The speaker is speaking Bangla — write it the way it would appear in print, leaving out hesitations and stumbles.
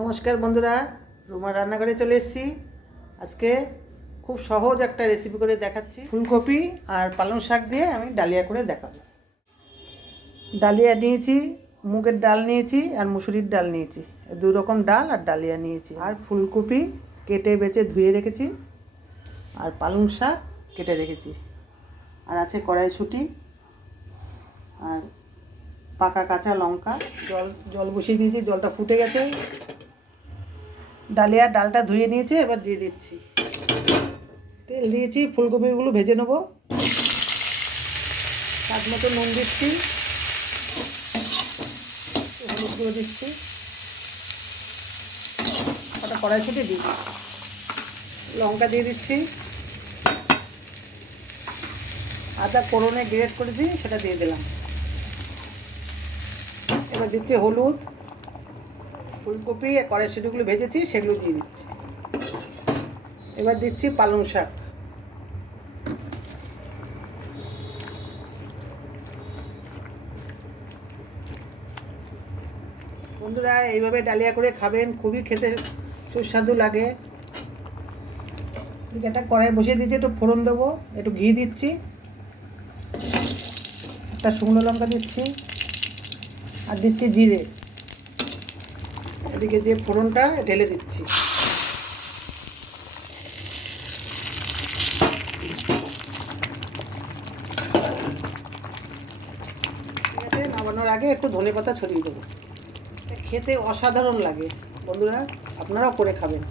নমস্কার বন্ধুরা, রুমা রান্নাঘরে চলে এসেছি। আজকে খুব সহজ একটা রেসিপি করে দেখাচ্ছি। ফুলকপি আর পালং শাক দিয়ে আমি ডালিয়া করে দেখাবো। ডালিয়া নিয়েছি, মুগের ডাল নিয়েছি আর মুসুরির ডাল নিয়েছি, দুই রকম ডাল আর ডালিয়া নিয়েছি। আর ফুলকপি কেটে বেছে ধুয়ে রেখেছি, আর পালং শাক কেটে রেখেছি, আর আছে কড়াইশুঁটি আর পাকা কাঁচা লঙ্কা। জল বসিয়ে দিয়েছি, জলটা ফুটে গেছে। ডালিয়ার ডালটা ধুয়ে নিয়েছি, এবার দিয়ে দিচ্ছি। তেল দিয়েছি, ফুলকপিগুলো ভেজে নেবো। স্বাদ মতো নুন দিচ্ছি, হলুদ গুঁড়ো দিচ্ছি, ওটা কড়াইশুঁটি দিই, লঙ্কা দিয়ে দিচ্ছি, আদা ফোড়নে গ্রেট করেছি সেটা দিয়ে দিলাম। এবার দিচ্ছি হলুদ, ফুলকপি আর কড়াইশুঁটিগুলো ভেজেছি সেগুলো দিয়ে দিচ্ছি। এবার দিচ্ছি পালং শাক। বন্ধুরা, এইভাবে ডালিয়া করে খাবেন, খুবই খেতে সুস্বাদু লাগে। একটা কড়াই বসিয়ে দিচ্ছি, একটু ফোড়ন দেবো, একটু ঘি দিচ্ছি, একটা শুকনো লঙ্কা দিচ্ছি, আর দিচ্ছি জিরে। এদিকে যে ফোড়নটা ঢেলে দিচ্ছি। ঠিক আছে, নামানোর আগে একটু ধনেপাতা ছড়িয়ে দেবো। খেতে অসাধারণ লাগে বন্ধুরা, আপনারাও করে খাবেন।